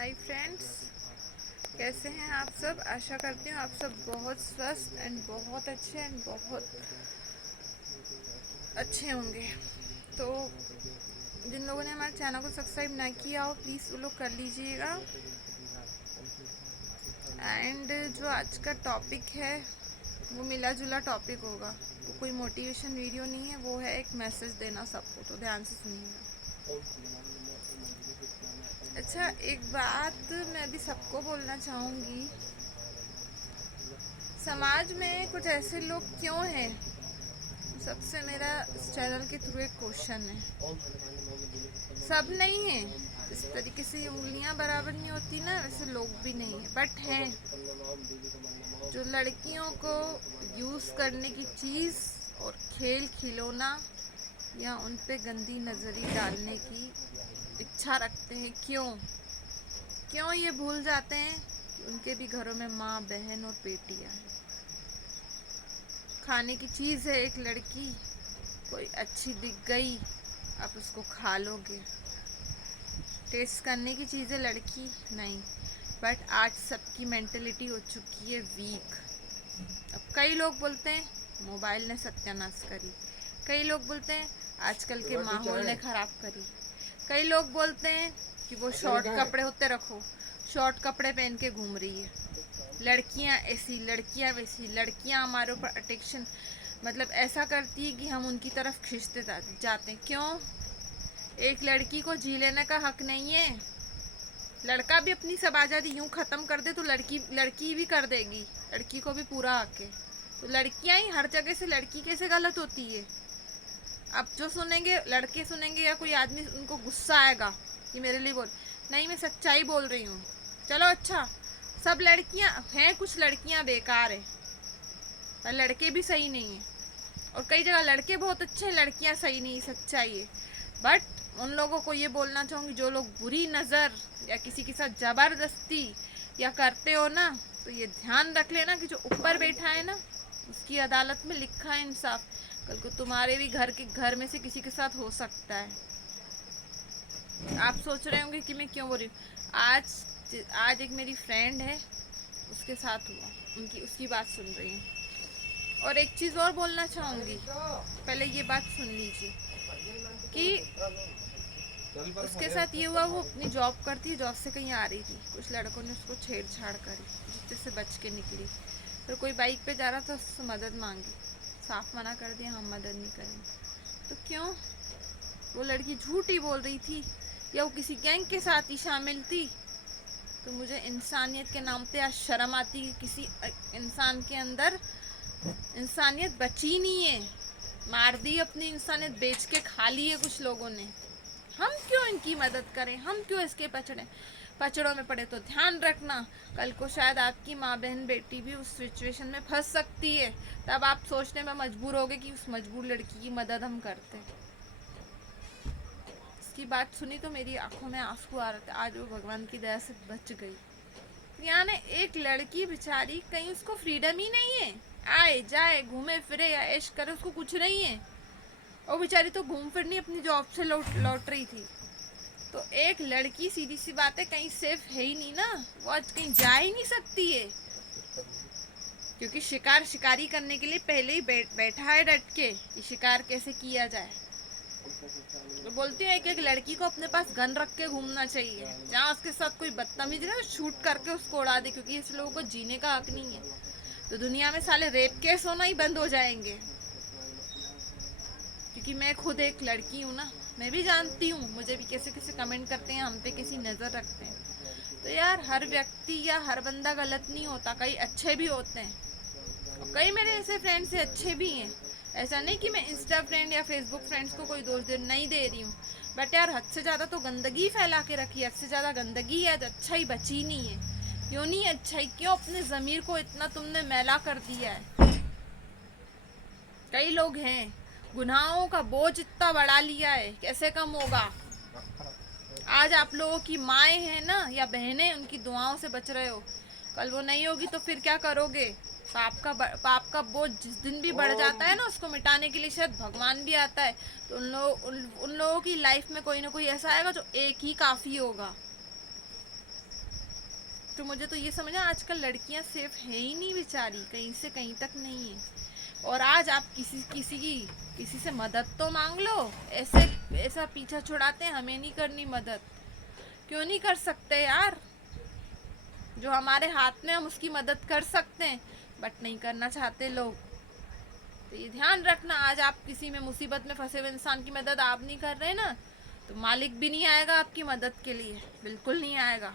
Hi friends, कैसे हैं आप सब। आशा करती हूँ आप सब बहुत स्वस्थ एंड बहुत अच्छे एंड बहुत अच्छे होंगे। तो जिन लोगों ने हमारे चैनल को सब्सक्राइब ना किया हो प्लीज़ वो लोग कर लीजिएगा। एंड जो आज का टॉपिक है वो मिला जुला टॉपिक होगा। वो कोई मोटिवेशन वीडियो नहीं है, वो है एक मैसेज देना सबको, तो ध्यान से सुनिएगा। अच्छा, एक बात मैं अभी सबको बोलना चाहूँगी। समाज में कुछ ऐसे लोग क्यों हैं, सबसे मेरा इस चैनल के थ्रू एक क्वेश्चन है। सब नहीं है, इस तरीके से उंगलियां बराबर नहीं होती ना, वैसे लोग भी नहीं है, बट हैं जो लड़कियों को यूज़ करने की चीज़ और खेल खिलौना या उन पे गंदी नज़री डालने की इच्छा रखते हैं। क्यों क्यों ये भूल जाते हैं कि उनके भी घरों में माँ बहन और बेटियां हैं। खाने की चीज़ है एक लड़की, कोई अच्छी दिख गई आप उसको खा लोगे। टेस्ट करने की चीज़ है लड़की, नहीं। बट आज सबकी मेंटलिटी हो चुकी है वीक। अब कई लोग बोलते हैं मोबाइल ने सत्यानाश करी, कई लोग बोलते हैं आजकल के माहौल ने ख़राब करी, कई लोग बोलते हैं कि वो शॉर्ट कपड़े होते रखो, शॉर्ट कपड़े पहन के घूम रही है, लड़कियां ऐसी लड़कियां वैसी, लड़कियां हमारे ऊपर अटेक्शन मतलब ऐसा करती है कि हम उनकी तरफ खींचते जाते हैं। क्यों? एक लड़की को जी लेने का हक नहीं है। लड़का भी अपनी सब आज़ादी यूं ख़त्म कर दे तो लड़की भी कर देगी, लड़की को भी पूरा हक है। तो लड़कियां ही हर जगह से लड़की कैसे गलत होती है। अब जो सुनेंगे लड़के सुनेंगे या कोई आदमी, उनको गुस्सा आएगा कि मेरे लिए बोल, नहीं मैं सच्चाई बोल रही हूँ। चलो अच्छा, सब लड़कियां हैं, कुछ लड़कियां बेकार है पर लड़के भी सही नहीं है, और कई जगह लड़के बहुत अच्छे हैं, लड़कियां सही नहीं, सच्चाई है। बट उन लोगों को ये बोलना चाहूँगी जो लोग बुरी नज़र या किसी के साथ ज़बरदस्ती या करते हो ना, तो ये ध्यान रख लेना कि जो ऊपर बैठा है ना उसकी अदालत में लिखा है इंसाफ। कल को तुम्हारे भी घर में से किसी के साथ हो सकता है। आप सोच रहे होंगे कि मैं क्यों बोल रही हूँ। आज एक मेरी फ्रेंड है, उसके साथ हुआ, उसकी बात सुन रही हूँ। और एक चीज़ और बोलना चाहूँगी, पहले ये बात सुन लीजिए कि उसके साथ ये हुआ, वो अपनी जॉब करती है, जॉब से कहीं आ रही थी, कुछ लड़कों ने उसको छेड़छाड़ करी जिससे बच के निकली। फिर कोई बाइक पे जा रहा था, उससे मदद मांगी, साफ मना कर दिया हम मदद नहीं करेंगे। तो क्यों? वो लड़की झूठी बोल रही थी या वो किसी गैंग के साथ ही शामिल थी। तो मुझे इंसानियत के नाम पे आज शर्म आती है, किसी इंसान के अंदर इंसानियत बची नहीं है। मार दी अपनी इंसानियत, बेच के खा ली है कुछ लोगों ने। हम क्यों इनकी मदद करें, हम क्यों इसके पचड़ों में पड़े। तो ध्यान रखना, कल को शायद आपकी माँ बहन बेटी भी उस सिचुएशन में फंस सकती है, तब आप सोचने में मजबूर होगे कि उस मजबूर लड़की की मदद हम करते हैं। इसकी बात सुनी तो मेरी आंखों में आंसू आ रहे थे। आज वो भगवान की दया से बच गई। यानी एक लड़की बेचारी, कहीं उसको फ्रीडम ही नहीं है, आए जाए घूमे फिरे या ऐश करे, उसको कुछ नहीं है। और बेचारी तो घूम फिर नहीं, अपनी जॉब से लौट रही थी। तो एक लड़की, सीधी सी बात है, कहीं सेफ है ही नहीं ना, वो आज कहीं जा ही नहीं सकती है, क्योंकि शिकारी करने के लिए पहले ही बैठा है डट के कि शिकार कैसे किया जाए। तो बोलती हूँ एक लड़की को अपने पास गन रख के घूमना चाहिए, जहाँ उसके साथ कोई बदतमीजी ना, शूट करके उसको उड़ा दे, क्योंकि ऐसे लोगों को जीने का हक नहीं है। तो दुनिया में साले रेप केस होना ही बंद हो जाएंगे। क्योंकि मैं खुद एक लड़की हूँ ना, मैं भी जानती हूँ, मुझे भी कैसे कैसे कमेंट करते हैं, हम पे कैसी नज़र रखते हैं। तो यार हर व्यक्ति या हर बंदा गलत नहीं होता, कई अच्छे भी होते हैं, और कई मेरे ऐसे फ्रेंड्स से अच्छे भी हैं। ऐसा नहीं कि मैं इंस्टा फ्रेंड या फेसबुक फ्रेंड्स को कोई दोष नहीं दे रही हूँ, बट यार हद से ज़्यादा तो गंदगी फैला के रखी है, हद से ज़्यादा गंदगी है, अच्छाई बची नहीं है। क्यों नहीं अच्छाई, क्यों अपने ज़मीर को इतना तुमने मैला कर दिया है। कई लोग हैं, गुनाहों का बोझ इतना बढ़ा लिया है, कैसे कम होगा। आज आप लोगों की माएँ हैं ना या बहनें, उनकी दुआओं से बच रहे हो, कल वो नहीं होगी तो फिर क्या करोगे। पाप का बोझ जिस दिन भी बढ़ जाता है ना, उसको मिटाने के लिए शायद भगवान भी आता है। तो उन लोगों की लाइफ में कोई ना कोई ऐसा आएगा जो एक ही काफ़ी होगा। तो मुझे तो ये समझा आजकल लड़कियां सेफ है ही नहीं बेचारी, कहीं से कहीं तक नहीं है। और आज आप किसी से मदद तो मांग लो, ऐसे ऐसा पीछा छुड़ाते हैं, हमें नहीं करनी मदद। क्यों नहीं कर सकते यार? जो हमारे हाथ में हम उसकी मदद कर सकते हैं, बट नहीं करना चाहते लोग। तो ये ध्यान रखना, आज आप किसी में मुसीबत में फंसे हुए इंसान की मदद आप नहीं कर रहे ना, तो मालिक भी नहीं आएगा आपकी मदद के लिए, बिल्कुल नहीं आएगा।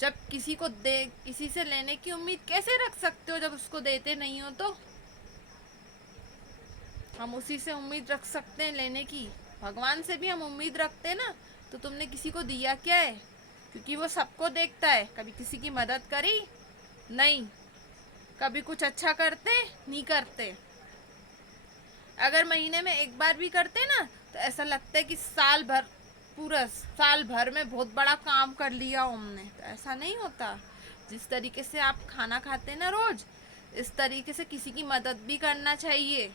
जब किसी से लेने की उम्मीद कैसे रख सकते हो जब उसको देते नहीं हो? तो हम उसी से उम्मीद रख सकते हैं लेने की। भगवान से भी हम उम्मीद रखते हैं ना, तो तुमने किसी को दिया क्या है? क्योंकि वो सबको देखता है। कभी किसी की मदद करी? नहीं। कभी कुछ अच्छा करते? नहीं करते। अगर महीने में एक बार भी करते ना, तो ऐसा लगता है कि पूरा साल भर में बहुत बड़ा काम कर लिया हमने। तो ऐसा नहीं होता। जिस तरीके से आप खाना खाते ना रोज, इस तरीके से किसी की मदद भी करना चाहिए।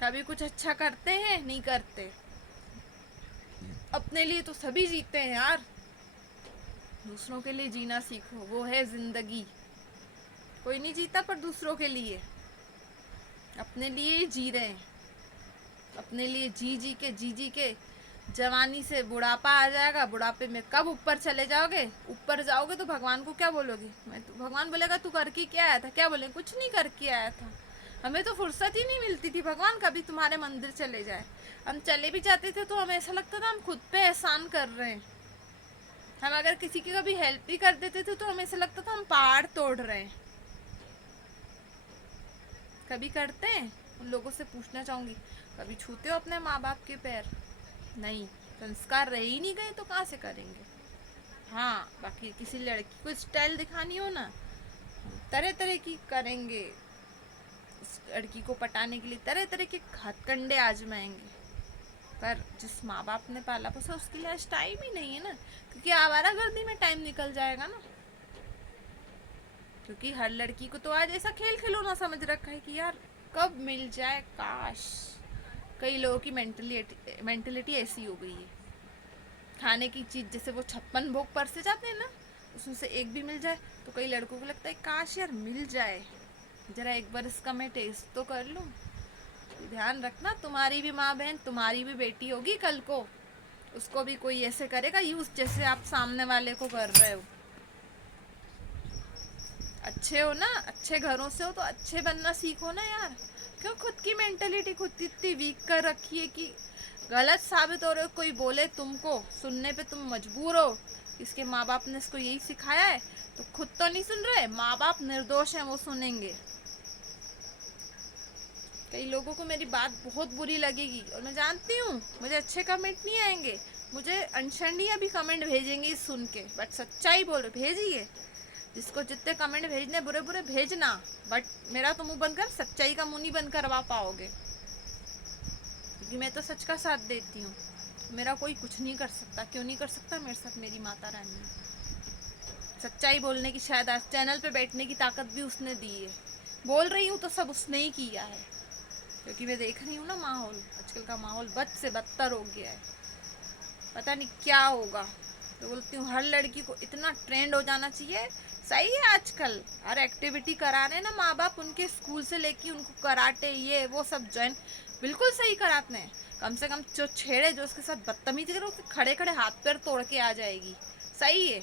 कभी कुछ अच्छा करते हैं? नहीं करते। अपने लिए तो सभी जीते हैं यार, दूसरों के लिए जीना सीखो, वो है जिंदगी। कोई नहीं जीता पर दूसरों के लिए, अपने लिए ही जी रहे हैं। अपने लिए जी के जवानी से बुढ़ापा आ जाएगा। बुढ़ापे में कब ऊपर चले जाओगे? ऊपर जाओगे तो भगवान को क्या बोलोगे? भगवान बोलेगा तू करके क्या आया था? क्या बोले? कुछ नहीं करके आया था। हमें तो फुर्सत ही नहीं मिलती थी भगवान कभी तुम्हारे मंदिर चले जाए। हम चले भी जाते थे तो हमें ऐसा लगता था हम खुद पे एहसान कर रहे हैं। हम अगर किसी की कभी हेल्प भी कर देते थे तो हमें ऐसा लगता था हम पहाड़ तोड़ रहे हैं। कभी करते हैं? उन लोगों से पूछना चाहूंगी, कभी छूते हो अपने माँ बाप के पैर? नहीं। संस्कार रह ही नहीं गए तो कहाँ से करेंगे? हाँ, बाकी किसी लड़की को स्टाइल दिखानी हो ना, तरह तरह की करेंगे। उस लड़की को पटाने के लिए तरह तरह के हथकंडे आजमाएंगे। पर जिस माँ बाप ने पाला पोसा उसके लिए आज टाइम ही नहीं है ना, क्योंकि आवारागर्दी में टाइम निकल जाएगा ना। क्योंकि हर लड़की को तो आज ऐसा खेल खिलौना समझ रखा है कि यार कब मिल जाए, काश। कई लोगों की मेंटलिटी ऐसी हो गई है। खाने की चीज़ जैसे वो 56 भोग परसे जाते हैं ना, उसमें से एक भी मिल जाए तो कई लड़कों को लगता है काश यार मिल जाए, जरा एक बार इसका मैं टेस्ट तो कर लूँ। तो ध्यान रखना, तुम्हारी भी माँ बहन, तुम्हारी भी बेटी होगी कल को, उसको भी कोई ऐसे करेगा यूज जैसे आप सामने वाले को कर रहे हो। अच्छे हो ना, अच्छे घरों से हो तो अच्छे बनना सीखो ना यार। क्यों खुद की मेंटलिटी खुद इतनी वीक कर रखी है कि गलत साबित हो रहे हो? कोई बोले तुमको सुनने पे तुम मजबूर हो। इसके माँ बाप ने इसको यही सिखाया है, तो खुद तो नहीं सुन रहे, माँ बाप निर्दोष हैं, वो सुनेंगे। कई लोगों को मेरी बात बहुत बुरी लगेगी और मैं जानती हूँ मुझे अच्छे कमेंट नहीं आएंगे, मुझे अनशंडियाँ भी कमेंट भेजेंगे सुन के, बट सच्चाई बोलो, भेजिए। जिसको जितने कमेंट भेजने बुरे बुरे भेजना, बट मेरा तो मुंह बंद कर, सच्चाई का मुंह नहीं बंद करवा पाओगे, क्योंकि मैं तो सच का साथ देती हूँ। मेरा कोई कुछ नहीं कर सकता। क्यों नहीं कर सकता? मेरे साथ मेरी माता रानी है। सच्चाई बोलने की शायद आज चैनल पे बैठने की ताकत भी उसने दी है। बोल रही हूँ तो सब उसने ही किया है, क्योंकि मैं देख रही हूँ ना माहौल, आजकल का माहौल बद से बदतर हो गया है, पता नहीं क्या होगा। तो बोलती हूँ हर लड़की को इतना ट्रेंड हो जाना चाहिए। सही है, आजकल हर एक्टिविटी करा रहे हैं ना माँ बाप, उनके स्कूल से लेके उनको कराटे ये वो सब ज्वाइन, बिल्कुल सही कराते हैं। कम से कम जो छेड़े, जो उसके साथ बदतमीजी करे, उसके खड़े खड़े हाथ पैर तोड़ के आ जाएगी। सही है।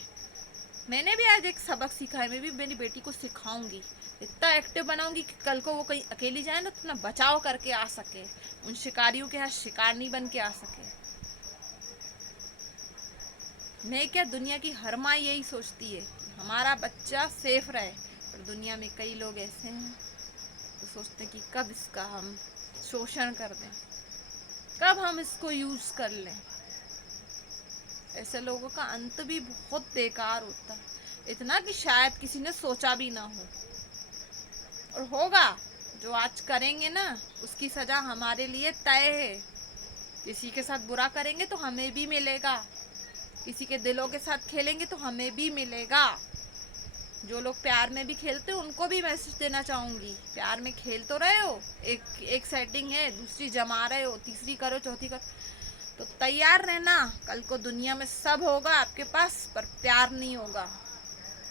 मैंने भी आज एक सबक सीखा है, मैं भी मेरी बेटी को सिखाऊंगी, इतना एक्टिव बनाऊंगी कि कल को वो कहीं अकेली जाए ना तो अपना बचाव करके आ सके, उन शिकारियों के हाथ शिकार नहीं बन के आ सके। मैं क्या, दुनिया की हर माँ यही सोचती है कि हमारा बच्चा सेफ रहे, पर दुनिया में कई लोग ऐसे हैं तो सोचते हैं कि कब इसका हम शोषण कर दें, कब हम इसको यूज कर लें। ऐसे लोगों का अंत भी बहुत बेकार होता है, इतना कि शायद किसी ने सोचा भी ना हो। और होगा, जो आज करेंगे ना उसकी सजा हमारे लिए तय है। किसी के साथ बुरा करेंगे तो हमें भी मिलेगा, किसी के दिलों के साथ खेलेंगे तो हमें भी मिलेगा। जो लोग प्यार में भी खेलते हैं उनको भी मैसेज देना चाहूंगी, प्यार में खेल तो रहे हो, एक सेटिंग है, दूसरी जमा रहे हो, तीसरी करो, चौथी करो, तो तैयार रहना, कल को दुनिया में सब होगा आपके पास पर प्यार नहीं होगा।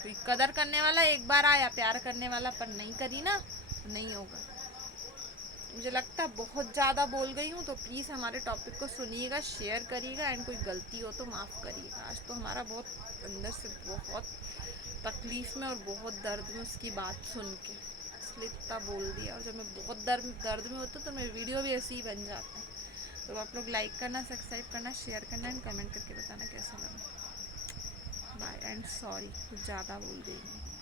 क्योंकि कदर करने वाला एक बार आया, प्यार करने वाला पर नहीं करी ना, नहीं होगा। मुझे लगता है बहुत ज़्यादा बोल गई हूँ, तो प्लीज़ हमारे टॉपिक को सुनिएगा, शेयर करिएगा, एंड कोई गलती हो तो माफ़ करिएगा। आज तो हमारा बहुत अंदर से बहुत तकलीफ़ में और बहुत दर्द में उसकी बात सुन के, इसलिए इतना बोल दिया। और जब मैं बहुत दर्द में होता तो मेरे वीडियो भी ऐसे ही बन जाते हैं। तो आप लोग लाइक करना, सब्सक्राइब करना, शेयर करना एंड कमेंट करके बताना कैसा लगा। बाय एंड सॉरी, कुछ ज़्यादा बोल गई हूँ।